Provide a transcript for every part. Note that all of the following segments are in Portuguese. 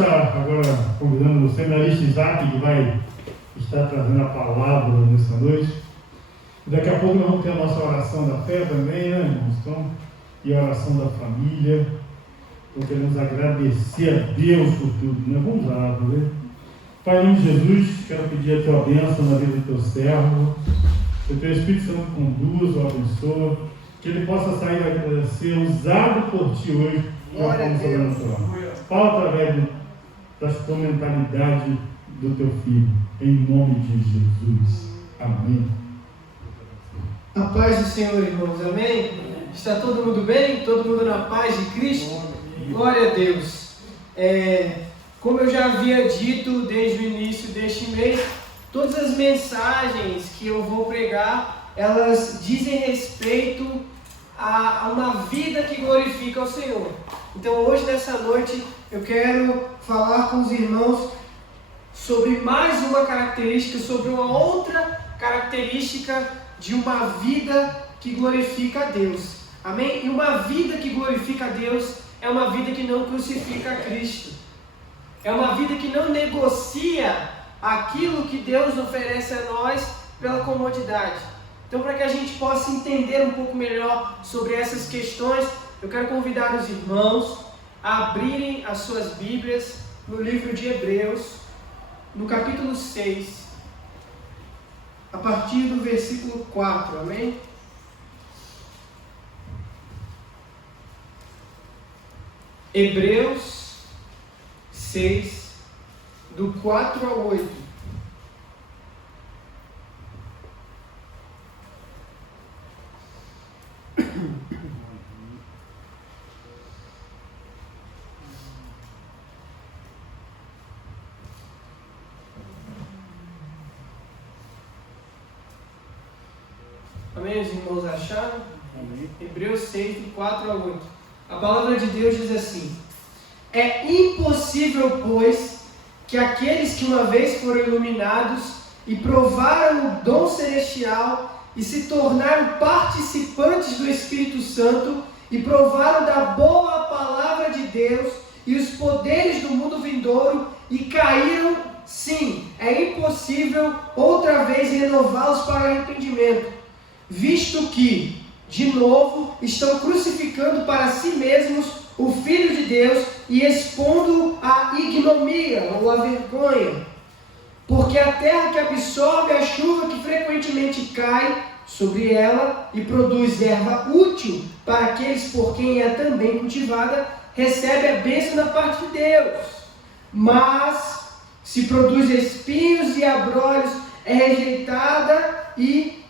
estar agora convidando o seminarista Isaac, que vai estar trazendo a palavra nessa noite. Daqui a pouco nós vamos ter a nossa oração da fé também, né, irmãos? Então, e a oração da família. Então, queremos agradecer a Deus por tudo, né? Vamos lá, tá vendo? Pai, em nome de Jesus, quero pedir a tua bênção na vida do teu servo, que o teu Espírito Santo conduza, o abençoe, que ele possa sair a ser usado por ti hoje de uma forma sobrenatural. Fala através da instrumentalidade do teu filho, em nome de Jesus. Amém. A paz do Senhor, irmãos, amém? Está todo mundo bem? Todo mundo na paz de Cristo? Glória a Deus. Como eu já havia dito desde o início deste mês, todas as mensagens que eu vou pregar, elas dizem respeito a uma vida que glorifica ao Senhor. Então hoje, nessa noite, eu quero falar com os irmãos sobre mais uma característica, sobre uma outra característica de uma vida que glorifica a Deus. Amém? E uma vida que glorifica a Deus é uma vida que não crucifica a Cristo. É uma vida que não negocia aquilo que Deus oferece a nós pela comodidade. Então, para que a gente possa entender um pouco melhor sobre essas questões, eu quero convidar os irmãos a abrirem as suas Bíblias no livro de Hebreus, no capítulo 6, a partir do versículo 4, amém? Hebreus 6, do 4 ao 8. Amém? Os irmãos acharam? Amém. Hebreus 6, do 4 ao 8. A palavra de Deus diz assim: é impossível, pois, que aqueles que uma vez foram iluminados e provaram o dom celestial e se tornaram participantes do Espírito Santo e provaram da boa palavra de Deus e os poderes do mundo vindouro e caíram, sim, é impossível outra vez renová-los para o arrependimento, visto que, de novo, estão crucificando para si mesmos o Filho de Deus e expondo a ignomia ou a vergonha. Porque a terra que absorve a chuva que frequentemente cai sobre ela e produz erva útil para aqueles por quem é também cultivada, recebe a bênção da parte de Deus. Mas, se produz espinhos e abrolhos, é rejeitada e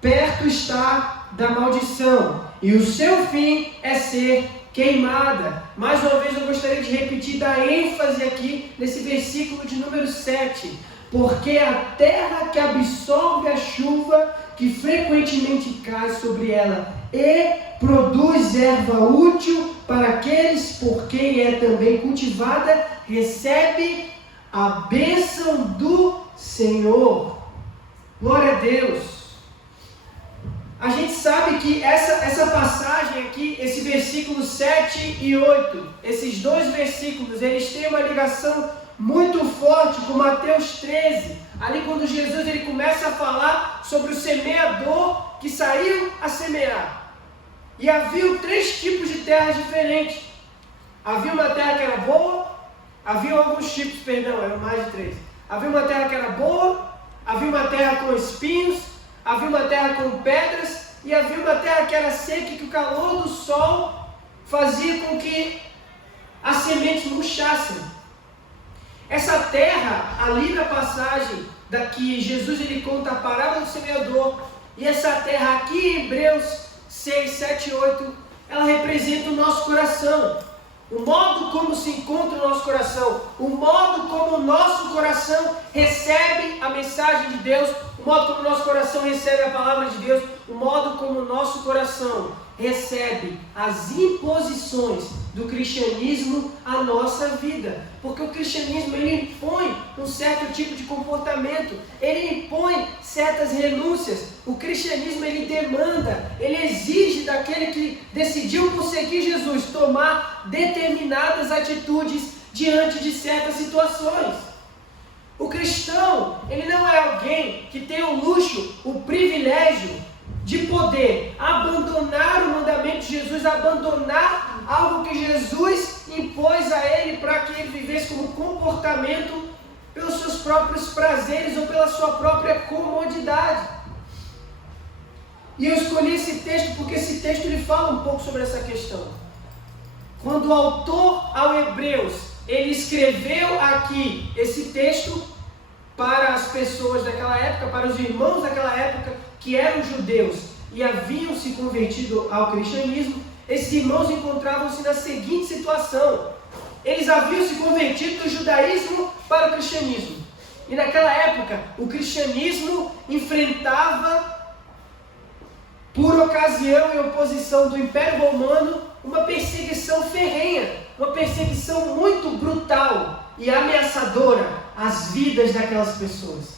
perto está da maldição, e o seu fim é ser queimada. Mais uma vez eu gostaria de repetir, dar ênfase aqui nesse versículo de número 7. Porque a terra que absorve a chuva que frequentemente cai sobre ela e produz erva útil para aqueles por quem é também cultivada, recebe a bênção do Senhor. Glória a Deus. A gente sabe que essa passagem aqui, esse versículo 7 e 8, esses dois versículos, eles têm uma ligação muito forte com Mateus 13, ali quando Jesus ele começa a falar sobre o semeador que saiu a semear. E havia 3 tipos de terras diferentes. Havia uma terra que era boa, havia alguns tipos, perdão, eram mais de 3. Havia uma terra que era boa, havia uma terra com espinhos, havia uma terra com pedras e havia uma terra que era seca e que o calor do sol fazia com que as sementes murchassem. Essa terra, ali na passagem que Jesus ele conta a parábola do semeador, e essa terra aqui em Hebreus 6, 7 e 8, ela representa o nosso coração. O modo como se encontra o nosso coração, o modo como o nosso coração recebe a mensagem de Deus, o modo como o nosso coração recebe a palavra de Deus, o modo como o nosso coração recebe as imposições do cristianismo à nossa vida. Porque o cristianismo ele impõe um certo tipo de comportamento, ele impõe certas renúncias. O cristianismo ele demanda, ele exige daquele que decidiu por seguir Jesus tomar determinadas atitudes diante de certas situações. O cristão, ele não é alguém que tem o luxo, o privilégio de poder abandonar o mandamento de Jesus, abandonar algo que Jesus impôs a ele para que ele vivesse como comportamento pelos seus próprios prazeres ou pela sua própria comodidade. E eu escolhi esse texto porque esse texto ele fala um pouco sobre essa questão. Quando o autor ao Hebreus, ele escreveu aqui esse texto para as pessoas daquela época, para os irmãos daquela época que eram judeus e haviam se convertido ao cristianismo, esses irmãos encontravam-se na seguinte situação: eles haviam se convertido do judaísmo para o cristianismo. E naquela época, o cristianismo enfrentava, por ocasião e oposição do Império Romano, uma perseguição ferrenha, uma perseguição muito brutal e ameaçadora às vidas daquelas pessoas.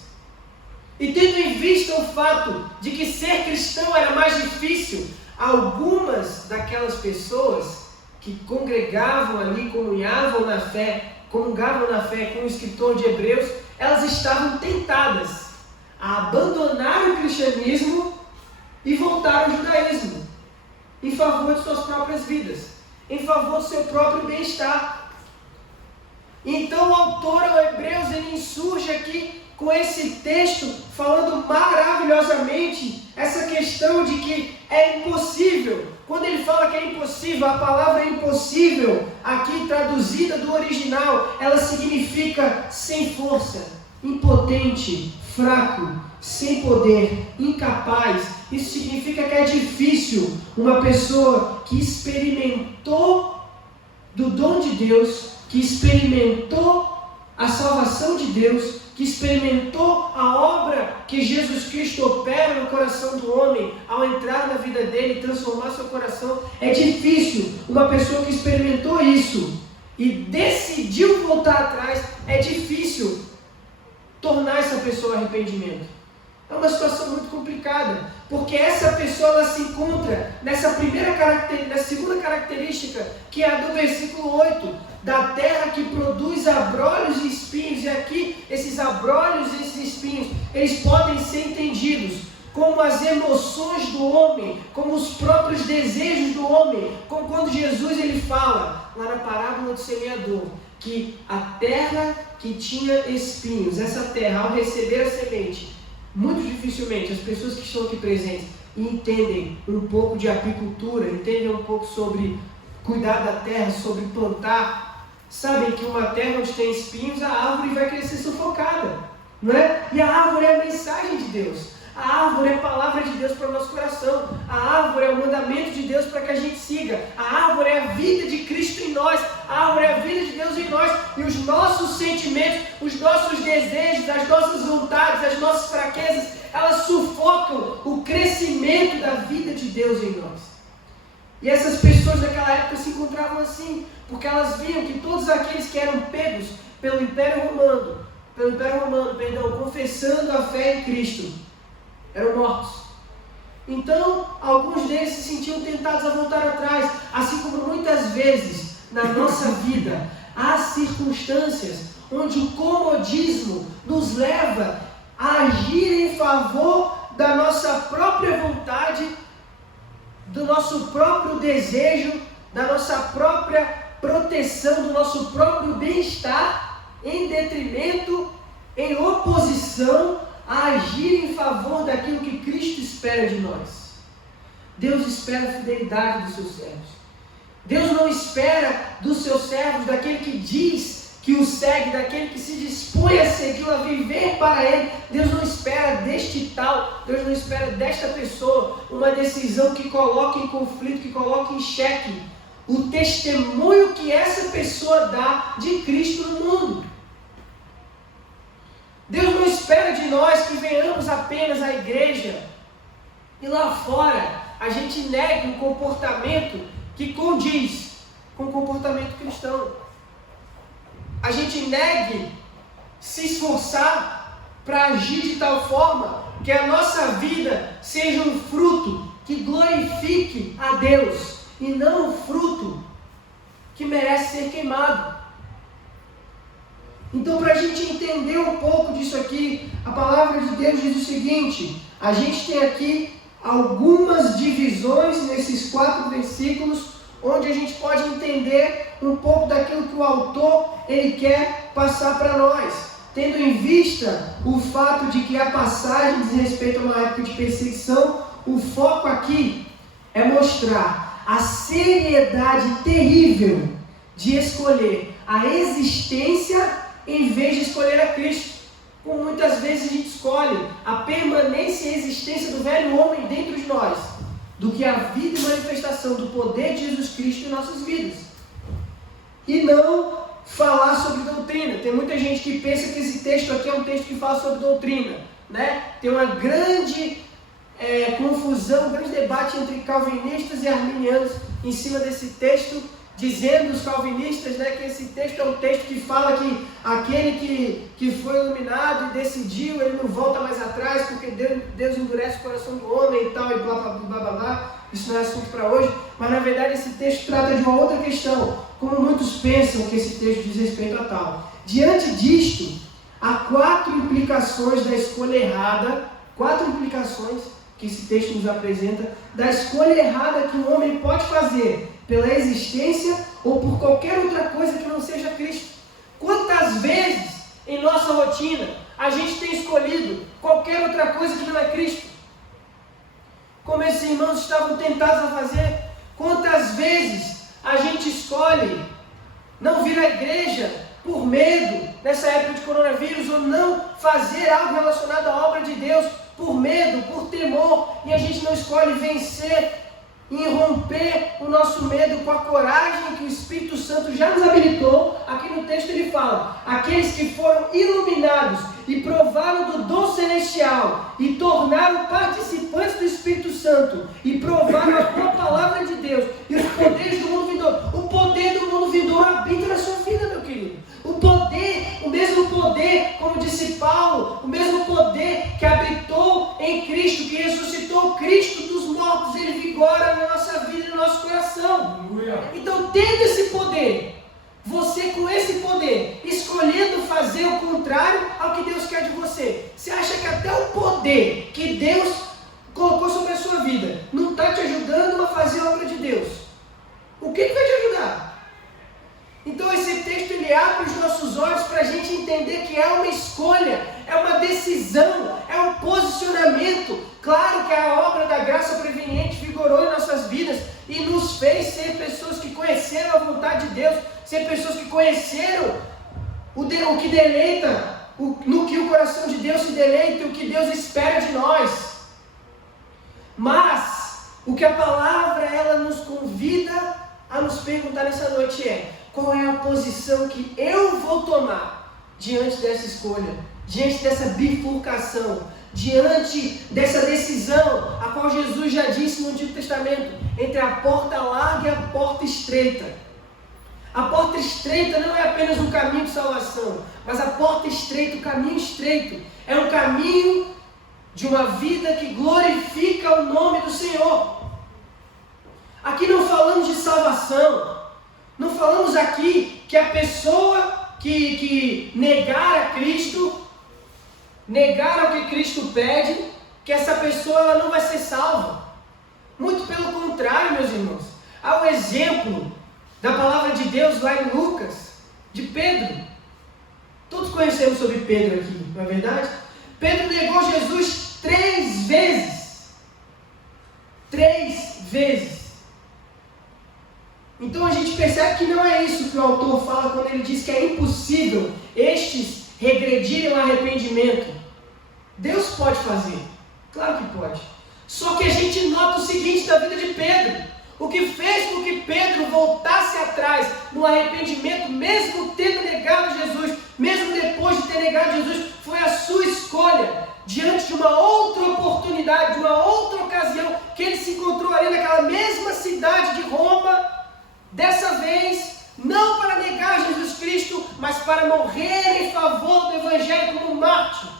E tendo em vista o fato de que ser cristão era mais difícil, algumas daquelas pessoas que congregavam ali, comungavam na fé com o escritor de Hebreus, elas estavam tentadas a abandonar o cristianismo e voltar ao judaísmo, em favor de suas próprias vidas, em favor do seu próprio bem-estar. Então o autor aos Hebreus, ele insurge aqui com esse texto, falando maravilhosamente essa questão de que é impossível. Quando ele fala que é impossível, a palavra impossível, aqui traduzida do original, ela significa sem força, impotente, fraco, sem poder, incapaz. Isso significa que é difícil uma pessoa que experimentou do dom de Deus, que experimentou a salvação de Deus, que experimentou a obra que Jesus Cristo opera no coração do homem ao entrar na vida dele e transformar seu coração. É difícil uma pessoa que experimentou isso e decidiu voltar atrás, é difícil tornar essa pessoa arrependimento. É uma situação muito complicada, porque essa pessoa ela se encontra nessa segunda característica, que é a do versículo 8, da terra que produz abrolhos e espinhos. E aqui, esses abrolhos e esses espinhos, eles podem ser entendidos como as emoções do homem, como os próprios desejos do homem, como quando Jesus ele fala, lá na parábola do semeador, que a terra que tinha espinhos, essa terra, ao receber a semente, muito dificilmente as pessoas que estão aqui presentes entendem um pouco de apicultura, entendem um pouco sobre cuidar da terra, sobre plantar. Sabem que uma terra onde tem espinhos, a árvore vai crescer sufocada, não é? E a árvore é a mensagem de Deus. A árvore é a palavra de Deus para o nosso coração. A árvore é o mandamento de Deus para que a gente siga. A árvore é a vida de Cristo em nós. A árvore é a vida de Deus em nós. E os nossos sentimentos, os nossos desejos, as nossas vontades, as nossas fraquezas, elas sufocam o crescimento da vida de Deus em nós. E essas pessoas daquela época se encontravam assim, porque elas viam que todos aqueles que eram pegos pelo Império Romano, confessando a fé em Cristo, eram mortos. Então, alguns deles se sentiam tentados a voltar atrás, assim como muitas vezes na nossa vida há circunstâncias onde o comodismo nos leva a agir em favor da nossa própria vontade, do nosso próprio desejo, da nossa própria proteção, do nosso próprio bem-estar, em detrimento, em oposição a agir em favor daquilo que Cristo espera de nós. Deus espera a fidelidade dos seus servos. Deus não espera dos seus servos, daquele que diz que o segue, daquele que se dispõe a segui-lo, a viver para Ele. Deus não espera deste tal, Deus não espera desta pessoa uma decisão que coloque em conflito, que coloque em xeque o testemunho que essa pessoa dá de Cristo no mundo. Deus não espera de nós que venhamos apenas à igreja e lá fora a gente negue um comportamento que condiz com o comportamento cristão. A gente negue se esforçar para agir de tal forma que a nossa vida seja um fruto que glorifique a Deus e não um fruto que merece ser queimado. Então, para a gente entender um pouco disso aqui, a palavra de Deus diz o seguinte: a gente tem aqui algumas divisões nesses 4 versículos, onde a gente pode entender um pouco daquilo que o autor ele quer passar para nós, tendo em vista o fato de que a passagem diz respeito a uma época de perseguição. O foco aqui é mostrar a seriedade terrível de escolher a existência em vez de escolher a Cristo. Como muitas vezes a gente escolhe a permanência e a existência do velho homem dentro de nós, do que a vida e manifestação do poder de Jesus Cristo em nossas vidas. E não falar sobre doutrina. Tem muita gente que pensa que esse texto aqui é um texto que fala sobre doutrina, né? Tem uma grande confusão, um grande debate entre calvinistas e arminianos em cima desse texto, dizendo os calvinistas, né, que esse texto é um texto que fala que aquele que foi iluminado e decidiu, ele não volta mais atrás, porque Deus endurece o coração do homem e tal, e blá blá blá blá blá. Isso não é assunto para hoje, mas na verdade esse texto trata de uma outra questão, como muitos pensam que esse texto diz respeito a tal. Diante disto, há 4 implicações da escolha errada, 4 implicações que esse texto nos apresenta, da escolha errada que o homem pode fazer pela existência ou por qualquer outra coisa que não seja Cristo. Quantas vezes em nossa rotina a gente tem escolhido qualquer outra coisa que não é Cristo? Como esses irmãos estavam tentados a fazer. Quantas vezes a gente escolhe não vir à igreja por medo nessa época de coronavírus, ou não fazer algo relacionado à obra de Deus por medo, por temor, e a gente não escolhe vencer e romper o nosso medo com a coragem que o Espírito Santo já nos habilitou. Aqui no texto ele fala: aqueles que foram iluminados e provaram do dom celestial e tornaram participantes do Espírito Santo e provaram a boa palavra de Deus e os poderes do mundo vindouro. O poder do mundo vindouro habita na sua vida, meu querido. O poder, o mesmo poder, como disse Paulo, o mesmo poder que habitou em Cristo, que ressuscitou Cristo dos mortos, ele vigora na nossa vida e no nosso coração. Então, tendo esse poder, você com esse poder, escolhendo fazer o contrário ao que Deus quer de você, você acha que até o poder que Deus colocou sobre a sua vida não está te ajudando a fazer a obra de Deus? O que vai te ajudar? Então esse texto ele abre os nossos olhos para a gente entender que é uma escolha, é uma decisão, é um posicionamento. Claro que a obra da graça preveniente vigorou em nossas vidas e nos fez ser pessoas que conheceram a vontade de Deus, ser pessoas que conheceram o que deleita, no que o coração de Deus se deleita, o que Deus espera de nós. Mas o que a palavra ela nos convida a nos perguntar nessa noite é: qual é a posição que eu vou tomar diante dessa escolha, diante dessa bifurcação, diante dessa decisão, a qual Jesus já disse no Antigo Testamento, entre a porta larga e a porta estreita. A porta estreita não é apenas um caminho de salvação, mas a porta estreita, o caminho estreito, é um caminho de uma vida que glorifica o nome do Senhor. Aqui não falamos de salvação. Não falamos aqui que a pessoa que negar a Cristo, negar o que Cristo pede, que essa pessoa ela não vai ser salva. Muito pelo contrário, meus irmãos. Há um exemplo da palavra de Deus lá em Lucas, de Pedro. Todos conhecemos sobre Pedro aqui, não é verdade? Pedro negou Jesus 3 vezes. 3 vezes. Então a gente percebe que não é isso que o autor fala quando ele diz que é impossível estes regredirem ao arrependimento. Deus pode fazer, claro que pode. Só que a gente nota o seguinte da vida de Pedro: o que fez com que Pedro voltasse atrás no arrependimento, mesmo tendo negado Jesus, mesmo depois de ter negado Jesus, foi a sua escolha, diante de uma outra oportunidade, de uma outra ocasião, que ele se encontrou ali naquela mesma cidade de Roma. Dessa vez, não para negar Jesus Cristo, mas para morrer em favor do Evangelho como mártir,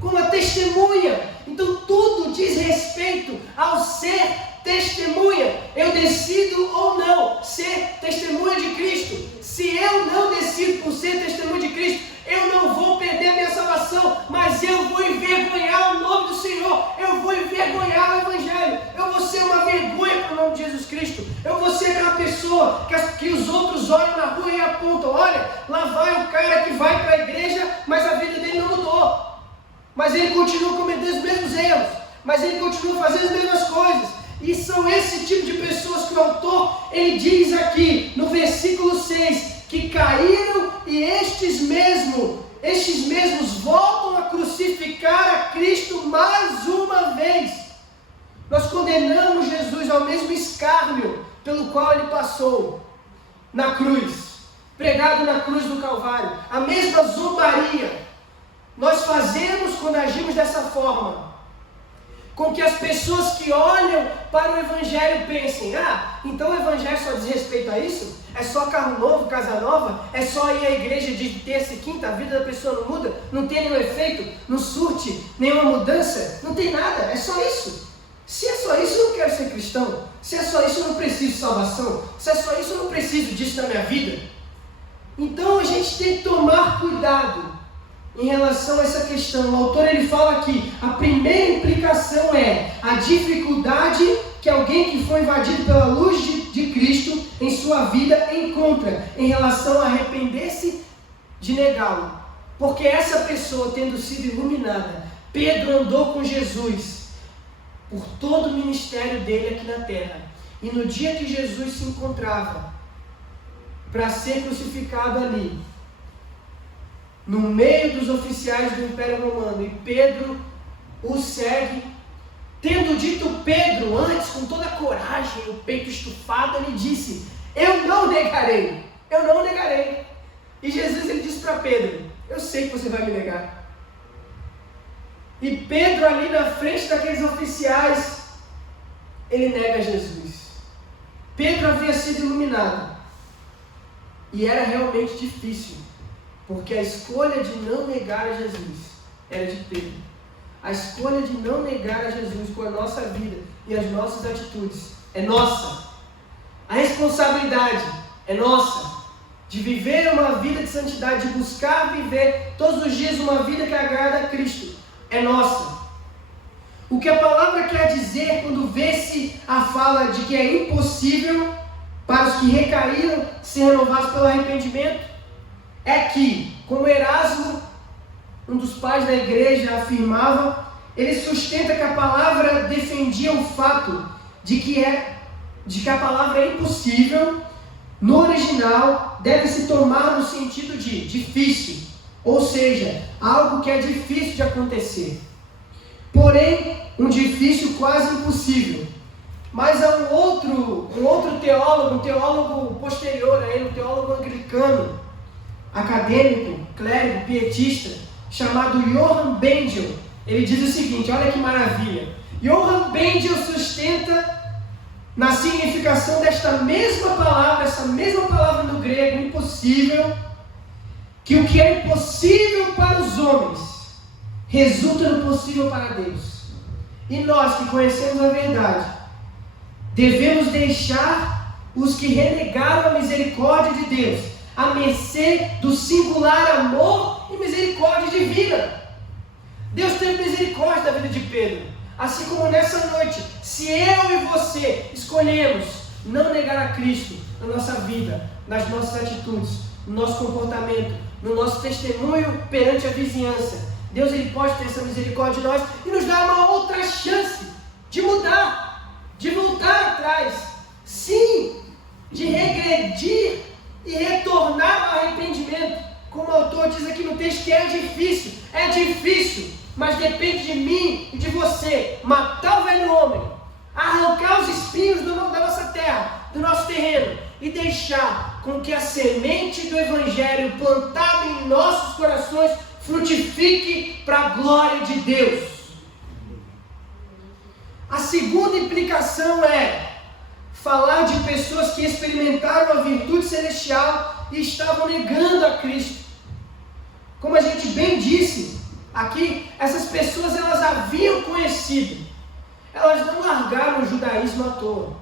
como uma testemunha. Então tudo diz respeito ao ser testemunha. Eu decido ou não ser testemunha de Cristo. Se eu não decido por ser testemunha de Cristo, que vai para a igreja, mas a vida dele não mudou. Mas ele continua cometendo os mesmos erros. Mas ele continua fazendo as mesmas coisas. E são esse tipo de pessoas que o autor, ele diz aqui, no versículo 6, que caíram e estes mesmos voltam a crucificar a Cristo mais uma vez. Nós condenamos Jesus ao mesmo escárnio pelo qual ele passou na cruz, pregado na cruz do Calvário, a mesma zombaria. Nós fazemos quando agimos dessa forma, com que as pessoas que olham para o Evangelho pensem: então o Evangelho só diz respeito a isso? É só carro novo, casa nova? É só ir à igreja de terça e quinta? A vida da pessoa não muda? Não tem nenhum efeito? Não surte nenhuma mudança? Não tem nada, é só isso. Se é só isso, eu não quero ser cristão. Se é só isso, eu não preciso de salvação. Se é só isso, eu não preciso disso na minha vida. Então a gente tem que tomar cuidado em relação a essa questão. O autor ele fala aqui, a primeira implicação é a dificuldade que alguém que foi invadido pela luz de Cristo em sua vida encontra em relação a arrepender-se de negá-lo. Porque essa pessoa, tendo sido iluminada, Pedro andou com Jesus por todo o ministério dele aqui na terra. E no dia que Jesus se encontrava para ser crucificado ali, no meio dos oficiais do Império Romano, e Pedro o segue, tendo dito Pedro antes, com toda a coragem, o peito estufado, ele disse: eu não negarei. E Jesus ele disse para Pedro: eu sei que você vai me negar. E Pedro ali na frente daqueles oficiais, ele nega Jesus. Pedro havia sido iluminado, e era realmente difícil, porque a escolha de não negar a Jesus era de Pedro. A escolha de não negar a Jesus com a nossa vida e as nossas atitudes é nossa. A responsabilidade é nossa de viver uma vida de santidade, de buscar viver todos os dias uma vida que agrada a Cristo, é nossa. O que a palavra quer dizer quando vê-se a fala de que é impossível para os que recaíram ser renovados pelo arrependimento, é que, como Erasmo, um dos pais da igreja, afirmava, ele sustenta que a palavra defendia o fato de que a palavra é impossível, no original, deve se tomar no sentido de difícil, ou seja, algo que é difícil de acontecer. Porém, um difícil quase impossível. Mas há um outro teólogo, um teólogo posterior a ele, um teólogo anglicano, acadêmico, clérigo, pietista, chamado Johann Bendel. Ele diz o seguinte, olha que maravilha. Johann Bendel sustenta na significação desta mesma palavra, essa mesma palavra no grego, impossível, que o que é impossível para os homens resulta no possível para Deus. E nós que conhecemos a verdade, devemos deixar os que renegaram a misericórdia de Deus à mercê do singular amor e misericórdia divina. Deus teve misericórdia da vida de Pedro, assim como nessa noite, se eu e você escolhemos não negar a Cristo na nossa vida, nas nossas atitudes, no nosso comportamento, no nosso testemunho perante a vizinhança, Deus ele pode ter essa misericórdia de nós e nos dar uma outra chance de mudar, de voltar atrás, sim, de regredir e retornar ao arrependimento, como o autor diz aqui no texto, que é difícil, mas depende de mim e de você, matar o velho homem, arrancar os espinhos da nossa terra, do nosso terreno, e deixar com que a semente do Evangelho plantada em nossos corações frutifique para a glória de Deus. A segunda implicação é falar de pessoas que experimentaram a virtude celestial e estavam negando a Cristo. Como a gente bem disse aqui, essas pessoas elas haviam conhecido, elas não largaram o judaísmo à toa,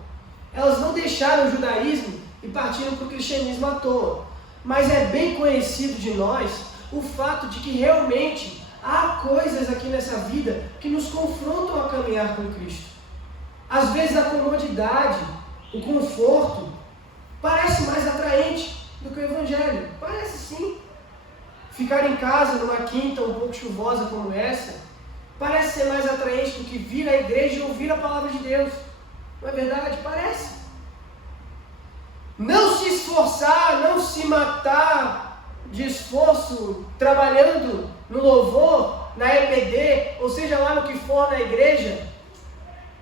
elas não deixaram o judaísmo e partiram para o cristianismo à toa, mas é bem conhecido de nós o fato de que realmente há coisas aqui nessa vida que nos confrontam a caminhar com Cristo. Às vezes a comodidade, o conforto, parece mais atraente do que o Evangelho. Parece sim. ficar em casa numa quinta um pouco chuvosa como essa, parece ser mais atraente do que vir à igreja e ouvir a palavra de Deus. Não é verdade? Parece. Não se esforçar, não se matar de esforço, trabalhando no louvor, na EPD, ou seja lá no que for na igreja,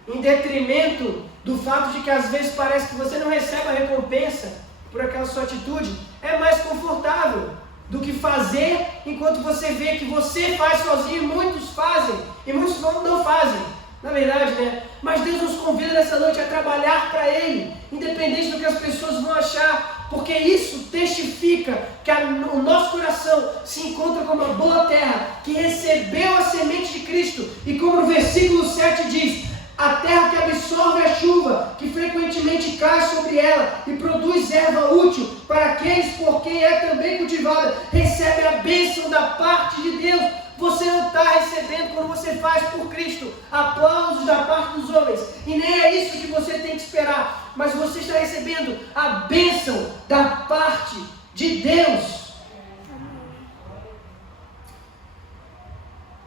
em detrimento do fato de que às vezes parece que você não recebe a recompensa por aquela sua atitude, é mais confortável do que fazer enquanto você vê que você faz sozinho, muitos fazem e muitos não fazem, na verdade, né? Mas Deus nos convida nessa noite a trabalhar para Ele, independente do que as pessoas vão achar, porque isso testifica que o nosso coração se encontra como uma boa terra, que recebeu a semente de Cristo, e como no versículo 7 diz, a terra que absorve a chuva, que frequentemente cai sobre ela e produz erva útil para aqueles por quem é também cultivada, recebe a bênção da parte de Deus. Você não está recebendo, quando você faz por Cristo, aplausos da parte dos homens, e nem é isso que você tem que esperar, mas você está recebendo a bênção da parte de Deus.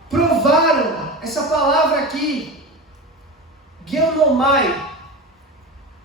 Provaram essa palavra aqui, Geonomai,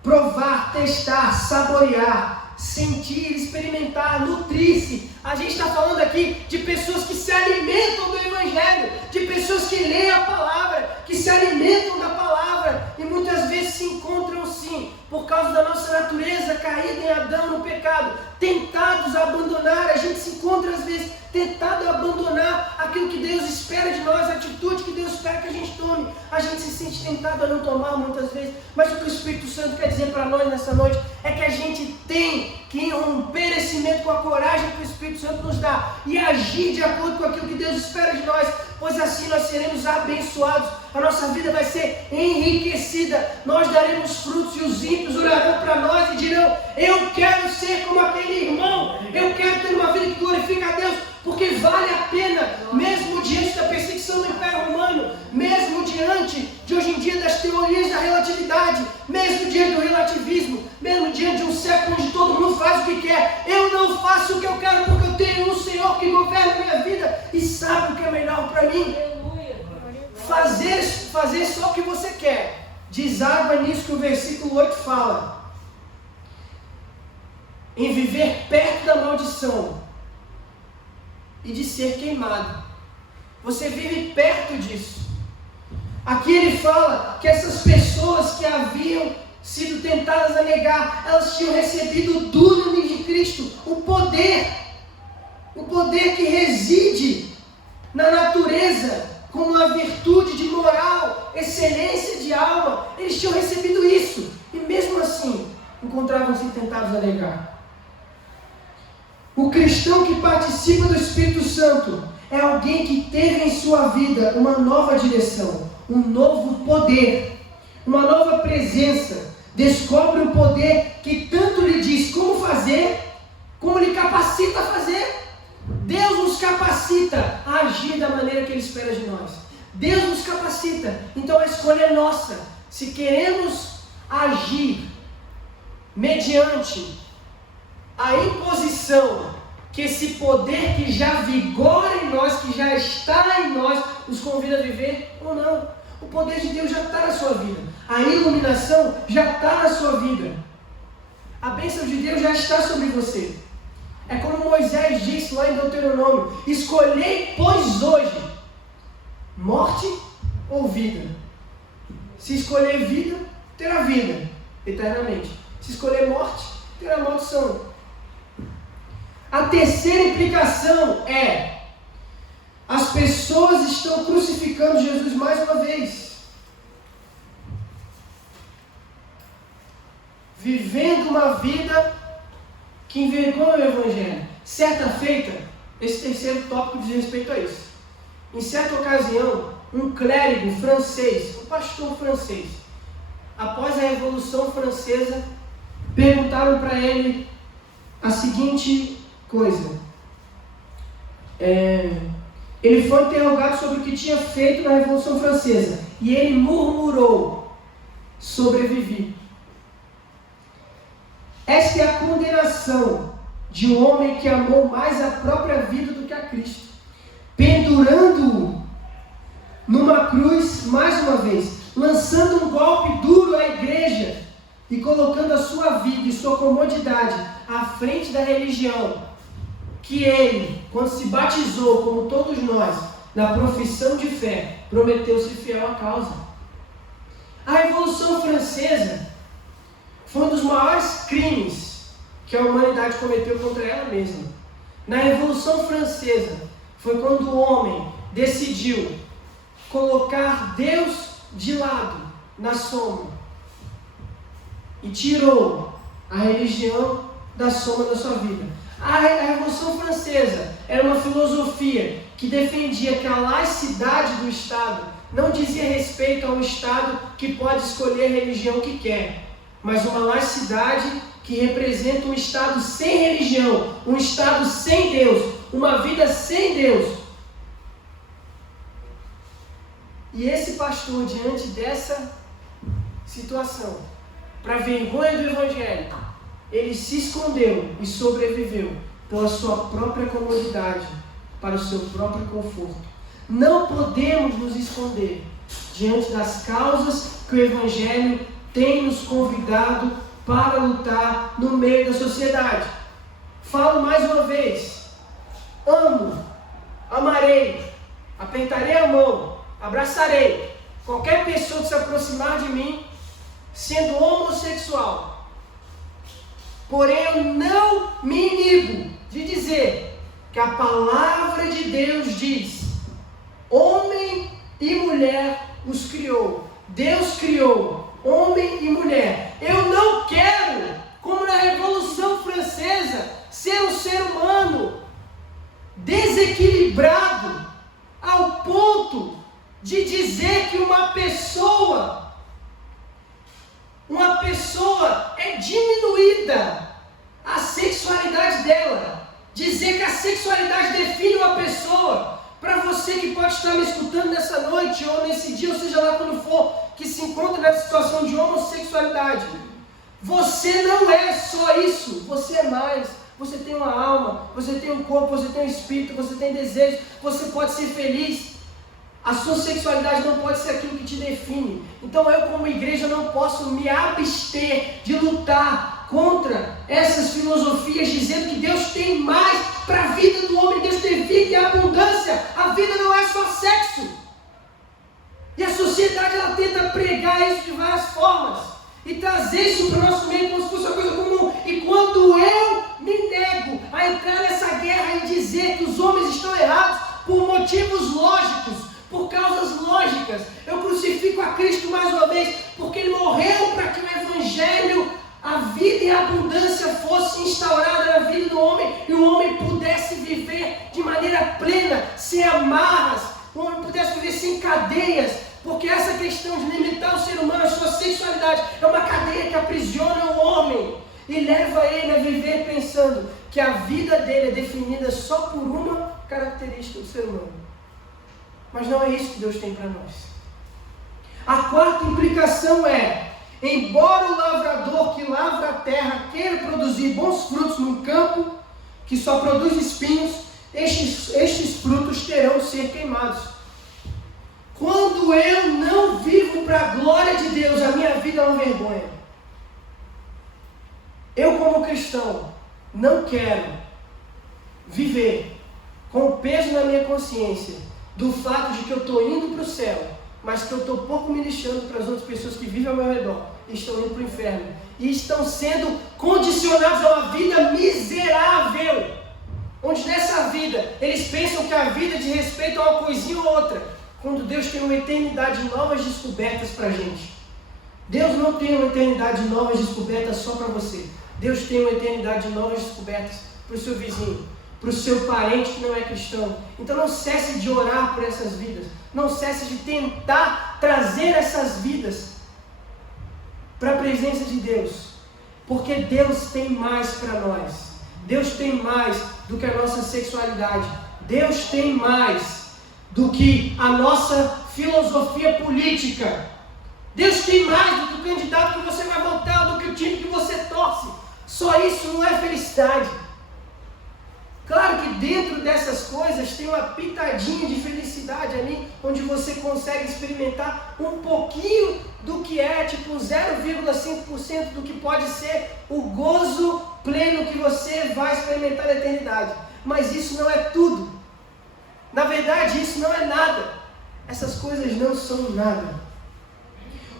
provar, testar, saborear, sentir, experimentar, nutrir-se. A gente está falando aqui de pessoas que se alimentam do Evangelho, de pessoas que leem a palavra, que se alimentam da palavra e muitas vezes se encontram sim, por causa da nossa natureza caída em Adão no pecado, tentados a abandonar. A gente se encontra às vezes tentado a abandonar aquilo que Deus espera de nós, a atitude que Deus espera que a gente tome. A gente se sente tentado a não tomar muitas vezes, mas o que o Espírito Santo quer dizer para nós nessa noite é que a gente tem que romper esse medo com a coragem que o Espírito Santo nos dá e agir de acordo com aquilo que Deus espera de nós, pois assim nós seremos abençoados, a nossa vida vai ser enriquecida, nós daremos frutos e os ímpios olharão para nós e dirão: eu quero ser como aquele irmão, eu quero ter uma vida que glorifica a Deus, porque vale a pena, mesmo diante da perseguição do Império Romano, mesmo diante de hoje em dia das teorias da relatividade, mesmo diante do relativismo, mesmo diante de um século onde todo mundo faz o que quer, eu não faço o que eu quero porque eu tenho um Senhor que governa a minha vida e sabe o que é melhor para mim. Fazer só o que você quer deságua nisso que o versículo 8 fala, em viver perto da maldição e de ser queimado. Você vive perto disso. Aqui ele fala que essas pessoas que haviam sido tentadas a negar, elas tinham recebido o dunamis de Cristo, o poder que reside na natureza, como uma virtude de moral, excelência de alma. Eles tinham recebido isso, e mesmo assim, encontravam-se tentados a negar. O cristão que participa do Espírito Santo é alguém que teve em sua vida uma nova direção, um novo poder, uma nova presença. Descobre o poder que tanto lhe diz como fazer, como lhe capacita a fazer. Deus nos capacita a agir da maneira que Ele espera de nós. Deus nos capacita, então a escolha é nossa. Se queremos agir mediante a imposição que esse poder que já vigora em nós, que já está em nós, nos convida a viver ou não. O poder de Deus já está na sua vida. A iluminação já está na sua vida. A bênção de Deus já está sobre você. É como Moisés disse lá em Deuteronômio: escolhei, pois, hoje, morte ou vida. Se escolher vida, terá vida eternamente. Se escolher morte, terá maldição. A terceira implicação é: as pessoas estão crucificando Jesus mais uma vez, vivendo uma vida que envergonha o Evangelho. Certa feita, esse terceiro tópico diz respeito a isso. Em certa ocasião, um clérigo francês, um pastor francês, após a Revolução Francesa, perguntaram para ele a seguinte coisa. Ele foi interrogado sobre o que tinha feito na Revolução Francesa e ele murmurou: sobrevivi. Esta é a condenação de um homem que amou mais a própria vida do que a Cristo. pendurando-o numa cruz mais uma vez, lançando um golpe duro à igreja e colocando a sua vida e sua comodidade à frente da religião que ele, quando se batizou, como todos nós, na profissão de fé, prometeu-se fiel à causa. A Revolução Francesa foi um dos maiores crimes que a humanidade cometeu contra ela mesma. Na Revolução Francesa foi quando o homem decidiu colocar Deus de lado na soma e tirou a religião da soma da sua vida. A Revolução Francesa era uma filosofia que defendia que a laicidade do Estado não dizia respeito ao Estado que pode escolher a religião que quer, mas uma laicidade que representa um Estado sem religião, um Estado sem Deus, uma vida sem Deus. E esse pastor, diante dessa situação, para vergonha do Evangelho, ele se escondeu e sobreviveu pela sua própria comodidade, para o seu próprio conforto. Não podemos nos esconder diante das causas que o Evangelho tem nos convidado para lutar no meio da sociedade. Falo mais uma vez: amo, amarei, apertarei a mão, abraçarei qualquer pessoa que se aproximar de mim sendo homossexual. Porém, eu não me inibo de dizer que a palavra de Deus diz: homem e mulher os criou. Deus criou homem e mulher. Eu não quero, como na Revolução Francesa, ser um ser humano desequilibrado ao ponto de dizer que uma pessoa é diminuída, a sexualidade dela. Dizer que a sexualidade define uma pessoa. Para você que pode estar me escutando nessa noite, ou nesse dia, ou seja lá quando for, que se encontra nessa situação de homossexualidade, você não é só isso, você é mais. Você tem uma alma, você tem um corpo, você tem um espírito, você tem desejo, você pode ser feliz. A sua sexualidade não pode ser aquilo que te define. Então eu, como igreja, não posso me abster de lutar contra essas filosofias dizendo que Deus tem mais para a vida do homem. Deus tem vida e abundância. A vida não é só sexo. E a sociedade, ela tenta pregar isso de várias formas e trazer isso para o nosso meio como se fosse uma coisa comum. E quando eu me nego a entrar nessa guerra e dizer que os homens estão errados por motivos lógicos, por causas lógicas, eu crucifico a Cristo mais uma vez, porque Ele morreu para que o Evangelho, a vida e a abundância fosse instaurada na vida do homem e o homem pudesse viver de maneira plena, sem amarras, o homem pudesse viver sem cadeias, porque essa questão de limitar o ser humano, a sua sexualidade, é uma cadeia que aprisiona o homem e leva ele a viver pensando que a vida dele é definida só por uma característica do ser humano. Mas não é isso que Deus tem para nós. A quarta implicação é: embora o lavrador que lavra a terra queira produzir bons frutos num campo que só produz espinhos, estes frutos terão de ser queimados. Quando eu não vivo para a glória de Deus, a minha vida é uma vergonha. Eu, como cristão, não quero viver com o peso na minha consciência do fato de que eu estou indo para o céu, mas que eu estou pouco me lixando para as outras pessoas que vivem ao meu redor e estão indo para o inferno e estão sendo condicionados a uma vida miserável, onde nessa vida eles pensam que a vida diz respeito a uma coisinha ou outra, quando Deus tem uma eternidade de novas descobertas para a gente. Deus não tem uma eternidade de novas descobertas só para você. Deus tem uma eternidade de novas descobertas para o seu vizinho, para o seu parente que não é cristão. Então não cesse de orar por essas vidas, não cesse de tentar trazer essas vidas para a presença de Deus, porque Deus tem mais para nós. Deus tem mais do que a nossa sexualidade. Deus tem mais do que a nossa filosofia política. Deus tem mais do que o candidato que você vai votar, do que o time que você torce. Só isso não é felicidade. Claro que dentro dessas coisas tem uma pitadinha de felicidade ali, onde você consegue experimentar um pouquinho do que é, tipo 0,5% do que pode ser o gozo pleno que você vai experimentar na eternidade. Mas isso não é tudo. Na verdade, isso não é nada. Essas coisas não são nada.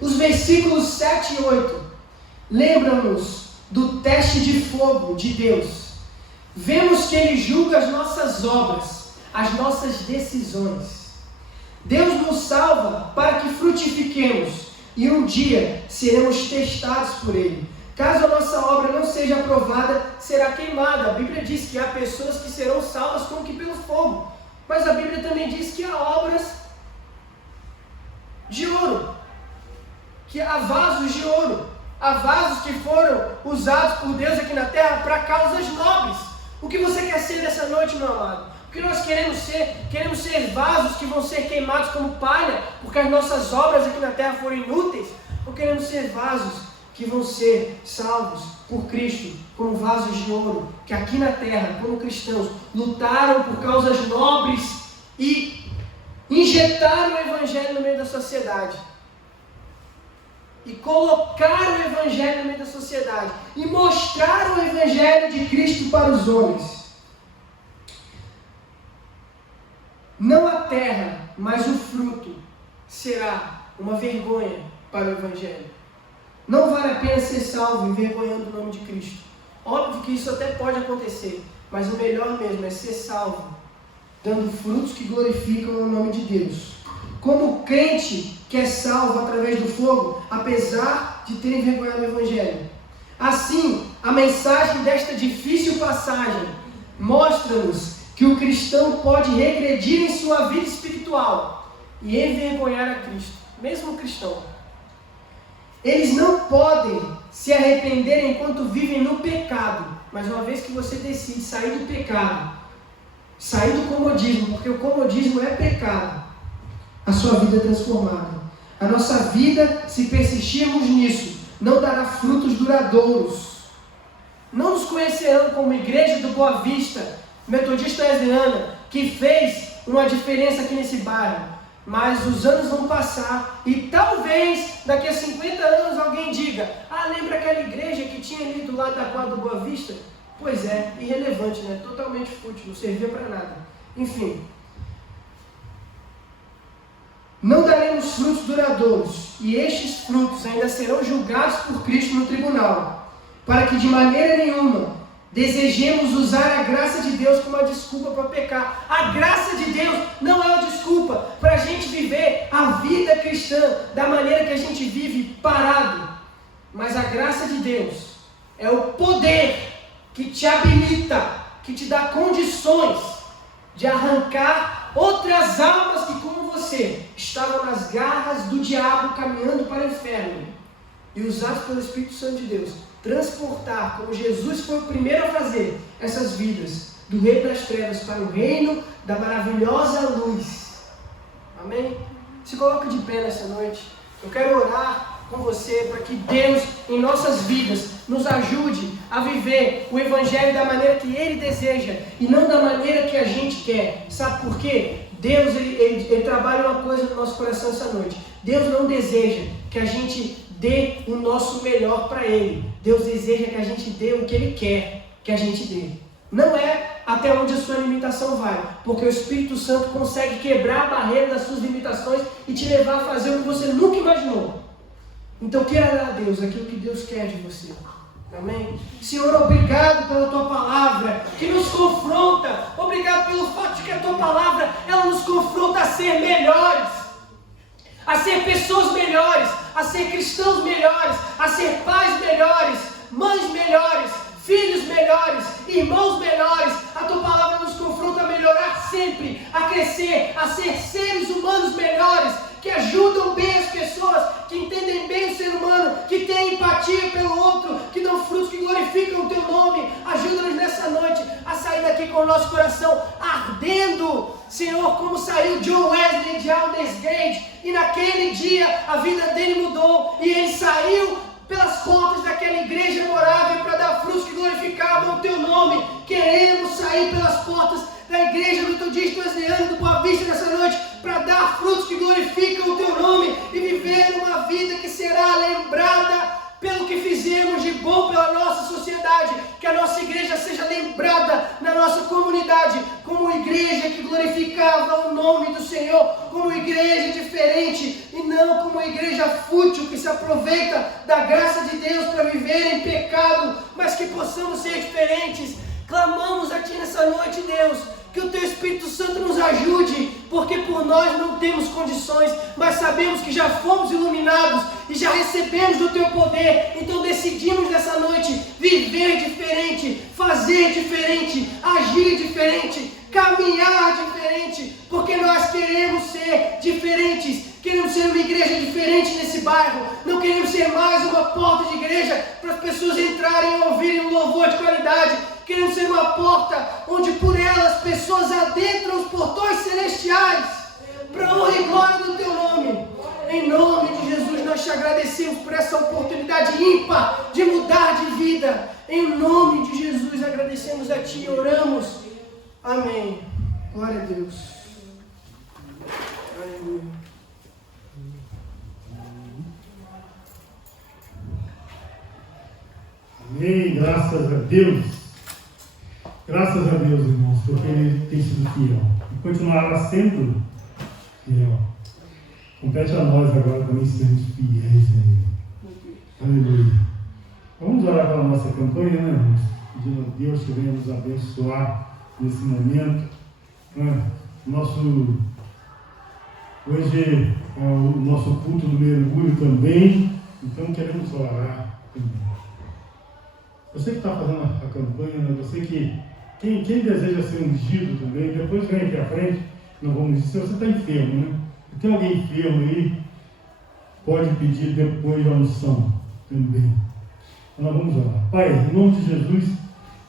Os versículos 7 e 8 lembram-nos do teste de fogo de Deus. Vemos que Ele julga as nossas obras, as nossas decisões. Deus nos salva para que frutifiquemos e um dia seremos testados por Ele. Caso a nossa obra não seja aprovada, será queimada. A Bíblia diz que há pessoas que serão salvas como que pelo fogo. Mas a Bíblia também diz que há obras de ouro, que há vasos de ouro, há vasos que foram usados por Deus aqui na terra para causas nobres. O que você quer ser nessa noite, meu amado? O que nós queremos ser? Queremos ser vasos que vão ser queimados como palha, porque as nossas obras aqui na terra foram inúteis? Ou queremos ser vasos que vão ser salvos por Cristo, como vasos de ouro, que aqui na terra, como cristãos, lutaram por causas nobres e injetaram o Evangelho no meio da sociedade? E colocaram o Evangelho no meio da sociedade. E mostraram o Evangelho de Cristo para os homens. Não a terra, mas o fruto será uma vergonha para o Evangelho. Não vale a pena ser salvo envergonhando o nome de Cristo. Óbvio que isso até pode acontecer. Mas o melhor mesmo é ser salvo dando frutos que glorificam o nome de Deus. Como crente que é salvo através do fogo, apesar de ter envergonhado o Evangelho. Assim, a mensagem desta difícil passagem mostra-nos que o cristão pode regredir em sua vida espiritual e envergonhar a Cristo, mesmo o cristão. Eles não podem se arrepender enquanto vivem no pecado, mas uma vez que você decide sair do pecado, sair do comodismo, porque o comodismo é pecado, a sua vida é transformada. A nossa vida, se persistirmos nisso, não dará frutos duradouros. Não nos conhecerão como igreja do Boa Vista, metodista wesleyana, que fez uma diferença aqui nesse bairro. Mas os anos vão passar e talvez daqui a 50 anos alguém diga: ah, lembra aquela igreja que tinha ali do lado da quadra do Boa Vista? Pois é, irrelevante, né? Totalmente fútil, não servia para nada. Enfim. Não daremos frutos duradouros, e estes frutos ainda serão julgados por Cristo no tribunal, para que de maneira nenhuma desejemos usar a graça de Deus como uma desculpa para pecar. A graça de Deus não é uma desculpa para a gente viver a vida cristã da maneira que a gente vive, parado. Mas a graça de Deus é o poder que te habilita, que te dá condições de arrancar outras almas que, como você, estavam nas garras do diabo caminhando para o inferno, e usados pelo Espírito Santo de Deus, transportar, como Jesus foi o primeiro a fazer, essas vidas do reino das trevas para o reino da maravilhosa luz. Amém? Se coloque de pé nessa noite. Eu quero orar com você para que Deus, em nossas vidas, nos ajude a viver o Evangelho da maneira que Ele deseja e não da maneira que a gente quer. Sabe por quê? Deus ele trabalha uma coisa no nosso coração essa noite. Deus não deseja que a gente dê o nosso melhor para Ele. Deus deseja que a gente dê o que Ele quer que a gente dê. Não é até onde a sua limitação vai, porque o Espírito Santo consegue quebrar a barreira das suas limitações e te levar a fazer o que você nunca imaginou. Então queira dar a Deus aquilo que Deus quer de você. Amém? Senhor, obrigado pela Tua palavra que nos confronta. Obrigado pelo fato de que a Tua palavra ela nos confronta a ser melhores, a ser pessoas melhores, a ser cristãos melhores, a ser pais melhores, mães melhores, filhos melhores, irmãos melhores. A Tua palavra nos confronta a melhorar sempre, a crescer, a ser seres humanos melhores, que ajudam bem as pessoas, que entendem bem o ser humano, que têm empatia pelo outro, que dão frutos que glorificam o Teu nome. Ajuda-nos nessa noite a sair daqui com o nosso coração ardendo, Senhor, como saiu John Wesley de Aldersgate, e naquele dia a vida dele mudou, e ele saiu pelas portas daquela igreja memorável para dar frutos que glorificavam o Teu nome. queremos sair pelas portas da igreja metodista wesleyana do Boa Vista nessa noite para dar frutos que glorificam o teu nome e viver uma vida que será lembrada pelo que fizemos de bom pela nossa sociedade, que a nossa igreja seja lembrada na nossa comunidade como igreja que glorificava o nome do Senhor, como igreja diferente e não como igreja fútil que se aproveita da graça de Deus para viver em pecado, mas que possamos ser diferentes. Clamamos a Ti nessa noite, Deus, que o Teu Espírito Santo nos ajude, porque por nós não temos condições, mas sabemos que já fomos iluminados e já recebemos do Teu poder, então decidimos nessa noite viver diferente, fazer diferente, agir diferente, caminhar diferente, porque nós queremos ser diferentes, queremos ser uma igreja diferente nesse bairro, não queremos ser mais uma porta de igreja para as pessoas entrarem e ouvirem um louvor de qualidade, queremos ser uma porta onde por ela as pessoas adentram os portões celestiais, para a honra e glória do Teu nome. Em nome de Jesus nós Te agradecemos por essa oportunidade ímpar de mudar de vida. Em nome de Jesus agradecemos a Ti e oramos. Amém. Glória a Deus. Aleluia. Amém. Graças a Deus. Graças a Deus, irmãos, porque Ele tem sido fiel. E continuará sendo fiel. Compete a nós agora também sermos fiéis a Ele. Aleluia. Vamos orar pela nossa campanha, né, irmãos? Pedindo a Deus que venha nos abençoar nesse momento. Hoje é o nosso culto do mergulho também, então queremos orar também. Você que está fazendo a campanha, né? Você que, quem deseja ser ungido também, depois vem aqui à frente, não vamos dizer, se você está enfermo, né? Se tem alguém enfermo aí, pode pedir depois da unção também. Então nós vamos orar. Pai, em nome de Jesus,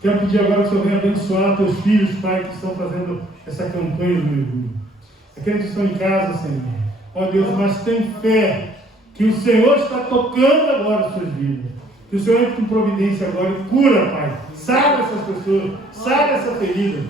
quero pedir agora que o Senhor venha abençoar teus filhos, Pai, que estão fazendo essa campanha do mergulho. Aqueles que estão em casa, Senhor. Ó Deus, mas tem fé que o Senhor está tocando agora as suas vidas. Que o Senhor entre com providência agora e cura, Pai. Sara essas pessoas, sara essa ferida.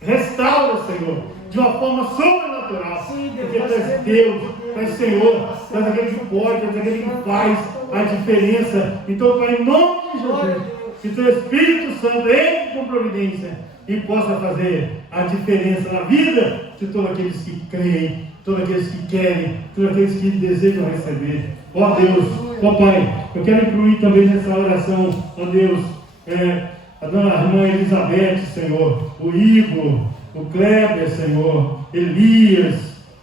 Restaura, Senhor, de uma forma sobrenatural. Porque Tu és Deus, Tu és Senhor, Tu és aquele que pode, Tu és aquele que faz a diferença. Então, Pai, em nome de Jesus, que Teu Espírito Santo entre com providência e possa fazer a diferença na vida de todos aqueles que creem, todos aqueles que querem, todos aqueles que desejam receber. Ó Deus, ó Pai, eu quero incluir também nessa oração, ó Deus, a dona irmã Elizabeth, Senhor, o Igor, o Kleber, Senhor, Elias,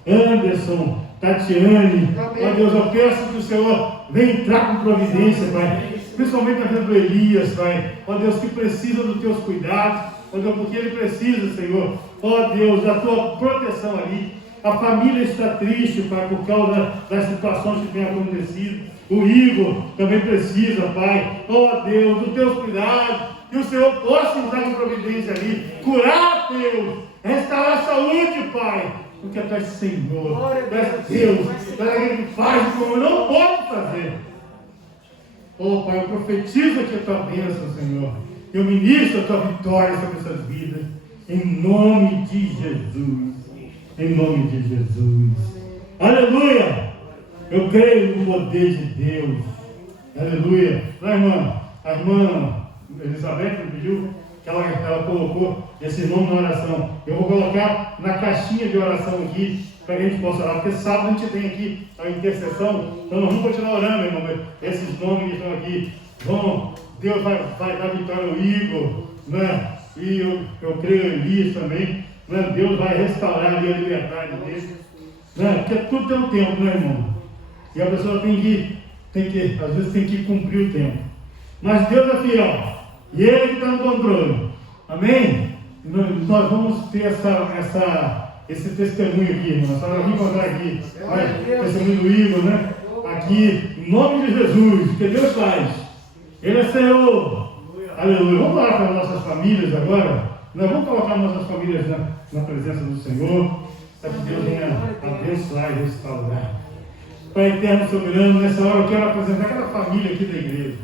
Anderson, Tatiane. Ó Deus, eu peço que o Senhor venha entrar com providência, Pai, principalmente na vida do Elias, Pai. Ó Deus, que precisa dos Teus cuidados, ó Deus, porque ele precisa, Senhor, ó Deus, da Tua proteção ali. A família está triste, Pai, por causa das situações que têm acontecido. O Igor também precisa, Pai, ó Deus, dos Teus cuidados. Que o Senhor possa entrar com providência ali, curar, Deus, restaurar a saúde, Pai, porque Tu és Senhor, Tu és Deus, Tu és aquele que faz como não pode fazer. Oh, Pai, eu profetizo aqui a Tua bênção, Senhor. Eu ministro a Tua vitória sobre essas vidas, em nome de Jesus. Em nome de Jesus. Aleluia! Eu creio no poder de Deus. Aleluia! A irmã Elizabeth me pediu que ela colocou esse nome na oração. Eu vou colocar na caixinha de oração aqui, para que a gente possa orar, porque sábado a gente tem aqui a intercessão, então nós vamos continuar orando, irmão, mas esses nomes que estão aqui, Deus vai dar vitória ao Igor, né? E eu creio em Elias também, né? Deus vai restaurar ali a liberdade dele, né? Porque tudo tem um tempo, né, irmão? E a pessoa tem que, às vezes tem que cumprir o tempo, mas Deus é fiel, e Ele que está no controle, amém? Nós vamos ter esse testemunho aqui, irmão. Nós vamos encontrar aqui o testemunho do Igor, né? Aqui, em nome de Jesus, que Deus faz. Ele é Senhor. Aleluia. Vamos falar com as nossas famílias agora. Nós vamos colocar nossas famílias na presença do Senhor, para que Deus venha abençoar e restaurar. Pai eterno soberano, nessa hora eu quero apresentar cada família aqui da igreja.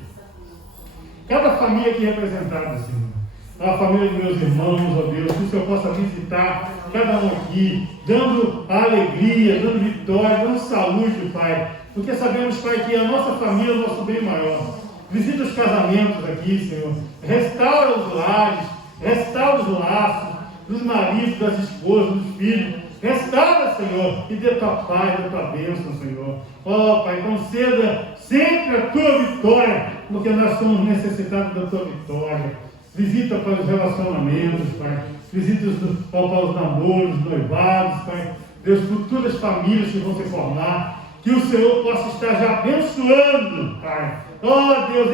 Cada família aqui representada, Senhor. a família dos meus irmãos, ó Deus, que o Senhor possa visitar cada um aqui, dando alegria, dando vitória, dando saúde, Pai, porque sabemos, Pai, que a nossa família é o nosso bem maior. Visita os casamentos aqui, Senhor, restaura os lares, restaura os laços dos maridos, das esposas, dos filhos, restaura, Senhor, e dê tua paz, dê tua bênção, Senhor. Ó, Pai, conceda sempre a tua vitória, porque nós somos necessitados da tua vitória. Visita para os relacionamentos, Pai. Visita para os namoros, os noivados, Pai. Deus, por todas as famílias que vão se formar, que o Senhor possa estar já abençoando, Pai. Ó, Deus,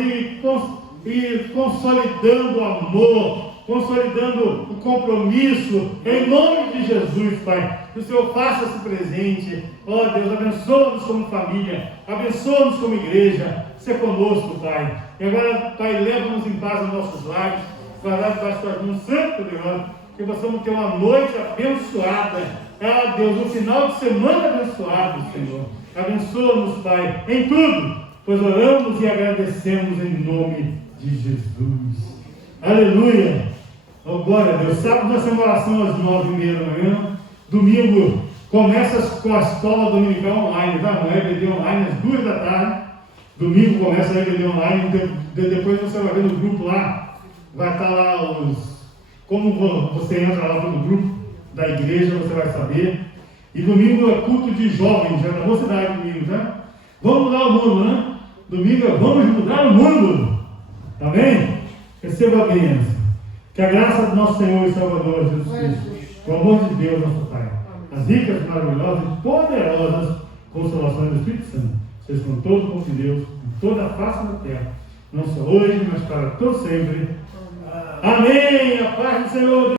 e consolidando o amor, consolidando o compromisso, em nome de Jesus, Pai. Que o Senhor faça esse presente. Ó, Deus, abençoa-nos como família, abençoa-nos como igreja. Seja conosco, Pai. E agora, Pai, leva-nos em paz aos nossos lares, guardar debaixo das tuas mãos, Santo Deus, que possamos ter uma noite abençoada. Ah, Deus, um final de semana abençoado, Senhor. Abençoa-nos, Pai, em tudo, pois oramos e agradecemos em nome de Jesus. Aleluia! Oh, glória a Deus. Sábado nós temos oração às 9h30 da manhã. Domingo começa com a escola dominical online, tá? Não é EBD online às 2 da tarde. Domingo começa a EBD online. Depois você vai ver no grupo lá. Vai estar lá como você entra lá no grupo da igreja, você vai saber. E domingo é culto de jovens, já na mocidade domingo, né? Vamos mudar o mundo, né? Domingo é vamos mudar o mundo. Amém? Receba a bênção. Que a graça do nosso Senhor e Salvador Jesus Cristo, o amor de Deus, nosso Pai, as ricas, maravilhosas e poderosas consolações do Espírito Santo, seja com todo o povo de Deus, em toda a face da terra, não só hoje, mas para todo sempre. Amém. A paz do Senhor.